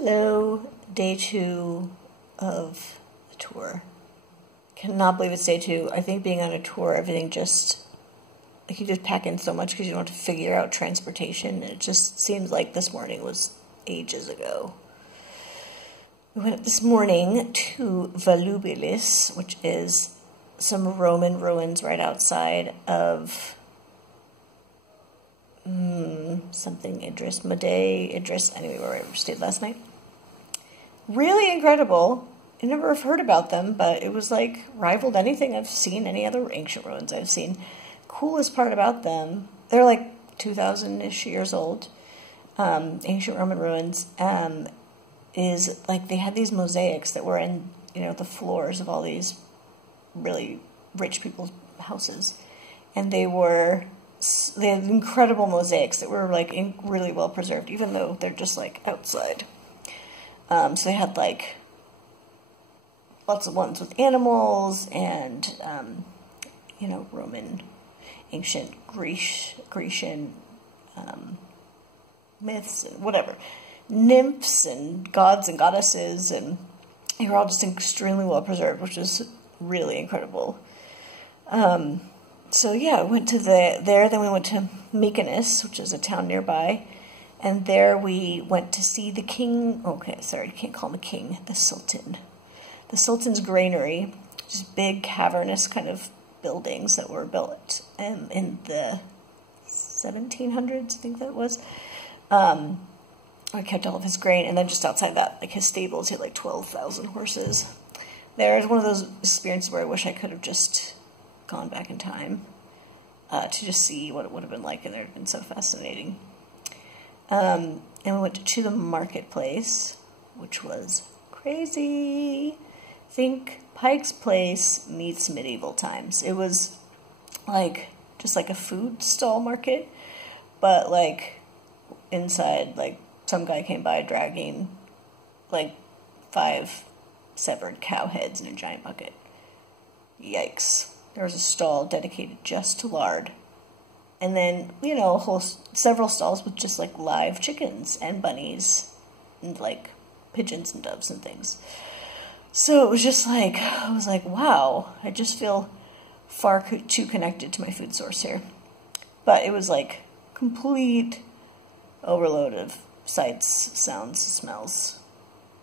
Hello, day 2 of the tour. Cannot believe it's day 2. I think being on a tour, everything just, like you just pack in so much because you don't have to figure out transportation. It just seems like this morning was ages ago. We went up this morning to Volubilis, which is some Roman ruins right outside of something Idris, anyway, where I stayed last night. Really incredible. I never have heard about them, but it was like rivaled anything I've seen, any other ancient ruins I've seen. Coolest part about them, they're like 2,000-ish years old, ancient Roman ruins, is like they had these mosaics that were in, the floors of all these really rich people's houses. And they had incredible mosaics that were like really well preserved, even though they're just like outside. So they had like lots of ones with animals and, Roman, ancient Grecian myths and whatever. Nymphs and gods and goddesses, and they were all just extremely well preserved, which is really incredible. So yeah, we went to there, then we went to Mekenes, which is a town nearby, and there we went to see the king, I can't call him a king, the sultan. The sultan's granary, just big cavernous kind of buildings that were built in the 1700s, I think that was. I kept all of his grain, and then just outside that, like his stables, he had like 12,000 horses. There's one of those experiences where I wish I could have just gone back in time to just see what it would have been like, and it would have been so fascinating. And we went to the marketplace, which was crazy. Think Pike's Place meets medieval times. It was like just like a food stall market, but like inside, like some guy came by dragging like 5 severed cow heads in a giant bucket. Yikes. There was a stall dedicated just to lard. And then, several stalls with just like live chickens and bunnies and like pigeons and doves and things. So it was just like, I was like, wow, I just feel far too connected to my food source here. But it was like complete overload of sights, sounds, smells.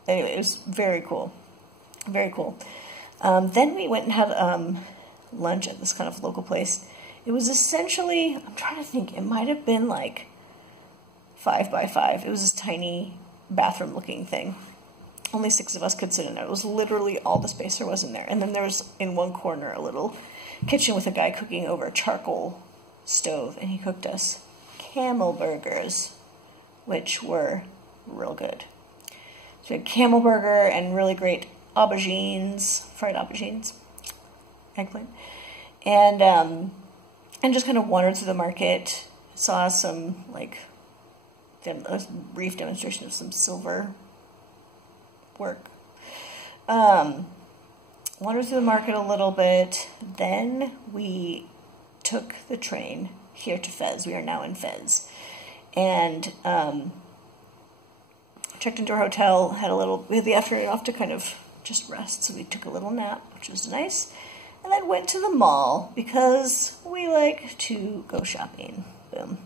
Anyway, it was very cool. Very cool. Then we went and had lunch at this kind of local place. It was essentially, I'm trying to think, it might have been like 5 by 5. It was this tiny bathroom-looking thing. Only 6 of us could sit in there. It was literally all the space there was in there. And then there was, in one corner, a little kitchen with a guy cooking over a charcoal stove, and he cooked us camel burgers, which were real good. So we had camel burger and really great aubergines, fried aubergines, eggplant, and just kind of wandered through the market, saw some, like, a brief demonstration of some silver work. Wandered through the market a little bit, then we took the train here to Fez. We are now in Fez. And checked into our hotel, we had the afternoon off to kind of just rest, so we took a little nap, which was nice, and then went to the mall, because we like to go shopping. Boom.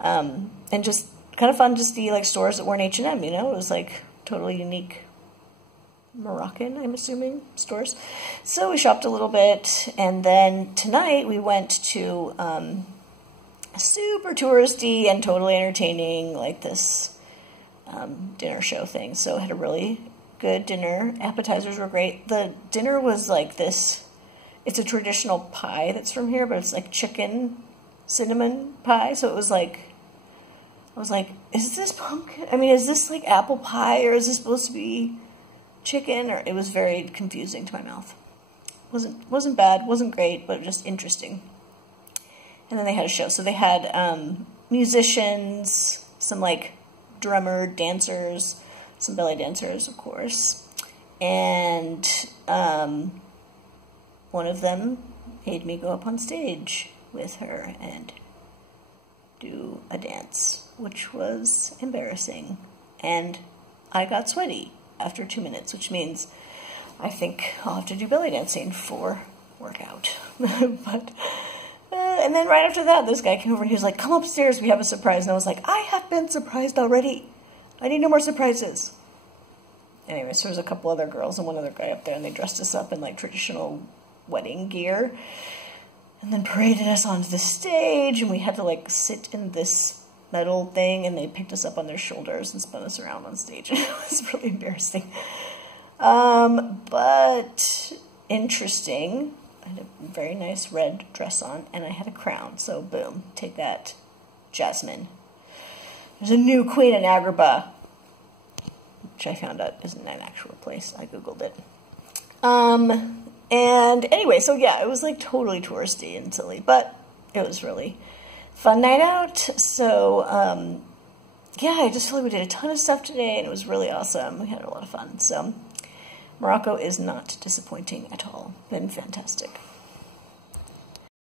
And just kind of fun to see, like, stores that weren't H&M, it was, like, totally unique Moroccan, I'm assuming, stores. So we shopped a little bit, and then tonight we went to super touristy and totally entertaining, like this dinner show thing. So I had a really good dinner. Appetizers were great. The dinner was like this, it's a traditional pie that's from here, but it's like chicken cinnamon pie. So it was like, I was like, is this pumpkin? I mean, is this like apple pie, or is this supposed to be chicken? Or it was very confusing to my mouth. Wasn't bad, wasn't great, but just interesting. And then they had a show. So they had musicians, some like drummer, dancers, some belly dancers, of course. And one of them made me go up on stage with her and do a dance, which was embarrassing and I got sweaty after 2 minutes, which means I think I'll have to do belly dancing for workout. But and then right after that, this guy came over and he was like, come upstairs, we have a surprise. And I was like, I have been surprised already. I need no more surprises. Anyway, so there was a couple other girls and one other guy up there, and they dressed us up in like traditional wedding gear and then paraded us onto the stage, and we had to like sit in this metal thing, and they picked us up on their shoulders and spun us around on stage. It was really embarrassing. But interesting. I had a very nice red dress on, and I had a crown. So boom, take that, Jasmine. There's a new queen in Agrabah, which I found out isn't an actual place. I googled it. And anyway, so yeah, it was like totally touristy and silly, but it was really fun night out. So yeah, I just feel like we did a ton of stuff today, and it was really awesome. We had a lot of fun. So Morocco is not disappointing at all. Been fantastic.